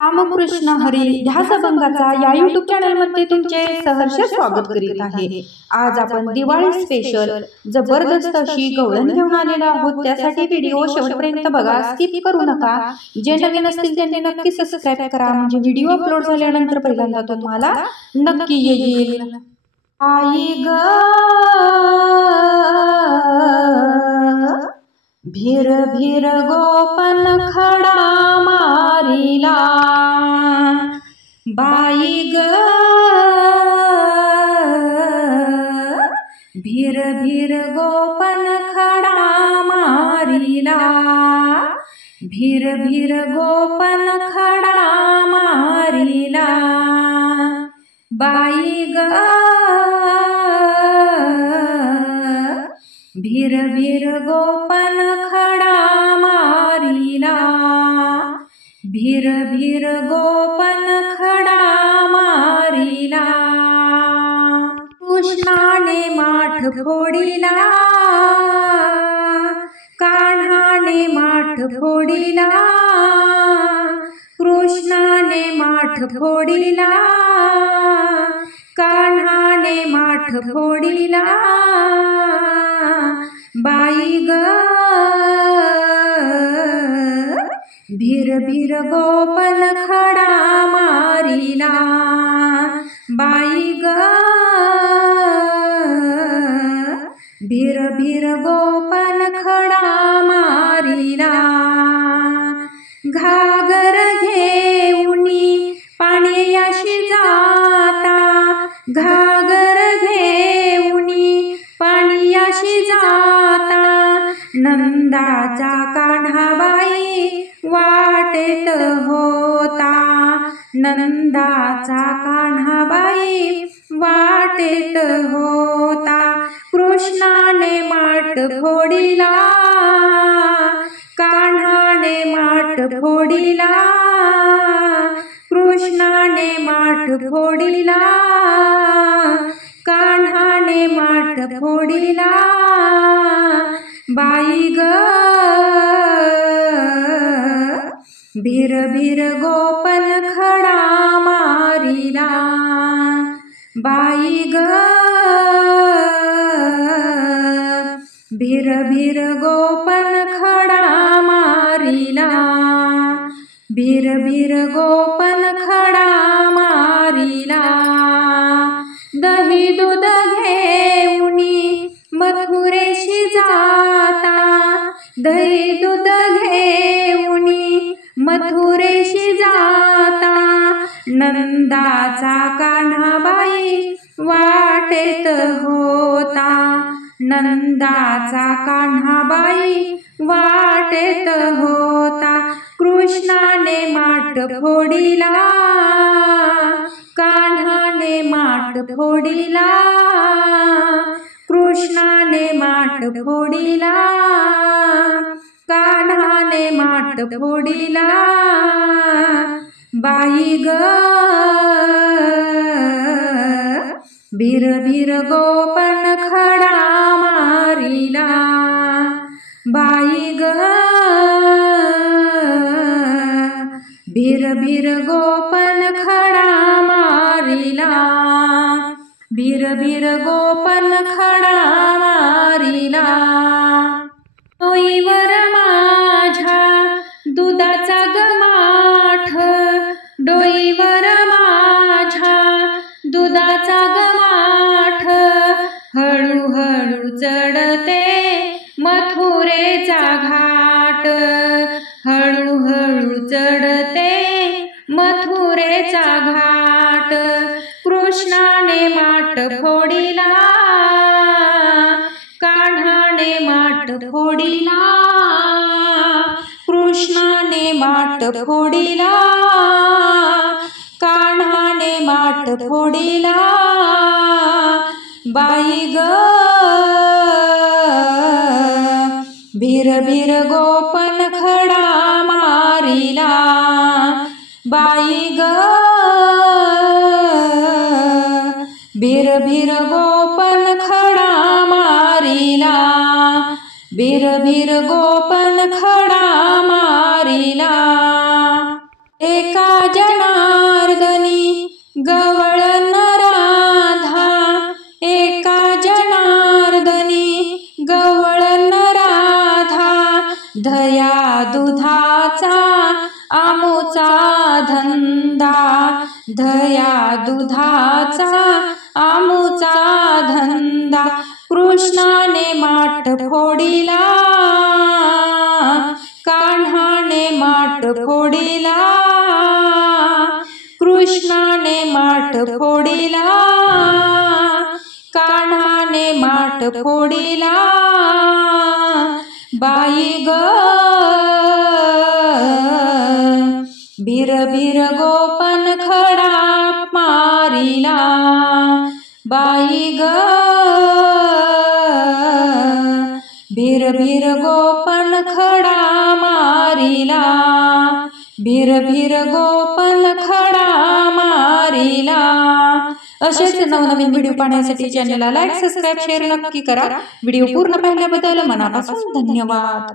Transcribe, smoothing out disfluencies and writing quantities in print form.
रामकृष्ण हरी ध्यास अभंगाचा या YouTube channel मध्ये तुमचे सहर्ष स्वागत करीत आहे। आज आपण दिवाळी स्पेशल जबरदस्त अशी गवळण घेऊन आलेलो आहोत। त्यासाठी व्हिडिओ शेवटपर्यंत बघा, स्किप करू नका। जे नवीन असतील त्यांनी नक्की सबस्क्राइब करा, म्हणजे व्हिडिओ अपलोड झाल्यानंतर पहिल्यांदा तुम्हाला नक्की येईल। आई ग भीर भीर गोपन खडा मारिला, बाई ग भीर भीर गोपन खडा मारिला, भीर भीर गोपन खडा मारिला, बाई ग भीर भीर गोपन खडा मारिला, भीर भीर गोपन खडा मारिला, कृष्णाने माठ फोडिला, कान्हाने माठ फोडिला, कृष्णाने माठ फोडिला, कान्हाने माठ फोडिला, बाई ग भीर भीर गोपन खडा मारिला, बाई ग भीर भीर गोपन खडा मारिला, घागर घेऊनी पाण्याशी जाता, घागर घेऊनी पाण्याशी जाता, नंदाचा कान्हाबाई वाटेत होता, नंदाचा कान्हाबाई वाटेत होता, कृष्णाने माठ फोडिला, कान्हाने माठ फोडिला, कृष्णाने माठ फोडिला, कान्हाने माठ फोडिला, बाई ग भीर भीर गोपन खडा मारिला, बाई ग भीर भीर गोपन खडा मारिला, भीर भीर गोपन खडा मारिला, दही दूध घेऊनी मथुरेशी जाता, दही दूध घेऊनी मथुरेशी जाता, नंदाचा कान्हाबाई वाटेत होता, नंदाचा कान्हाबाई वाटेत होता, कृष्णाने माठ फोडिला, कान्हाने माठ फोडिला, कृष्णाने माठ फोडिला, कान्हाने माठ फोडिला, बाई ग भीर भीर गोपन खडा मारिला, बाई ग भीर भीर गोपन खडा मारिला, भीर भीर गोपन खडा मारिला, डोईवर माझ्या दुधाचा गमाठ, डोईवर माझ्या दुधाचा गमाठ, हळूहळू चढते मथुरेचा घाट, हळूहळू चढते मथुरेचा घाट, कृष्णाने माठ फोडिला, कान्हाने माठ फोडिला, कृष्णाने माठ फोडिला, कान्हाने माठ फोडिला, बाई ग भीर भीर गोपन खडा मारिला, बाई ग भीर भीर गोपन खडा मारिला, भीर भीर गोपन खडा मारिला, एका जनार्दनी गवळण राधा, एका जनार्दनी गवळण राधा, दया दुधाचा आमोचा धंदा, दया दुधाचा आमोचा धंदा, कृष्णाने माठ फोडिला, कान्हाने माठ फोडिला, कृष्णाने माठ फोडिला, कान्हाने माठ फोडिला, बाई ग बिरबिर गोपन खडा मारिला, बाई ग बिरबिर गोपन खडा मारिला, बिरबिर गोपन खडा मारिला। असेच नवनवीन व्हिडिओ पाहण्यासाठी चॅनलला लाईक, सबस्क्राईब, शेअर नक्की करा। व्हिडिओ पूर्ण पाहिल्याबद्दल मनापासून धन्यवाद।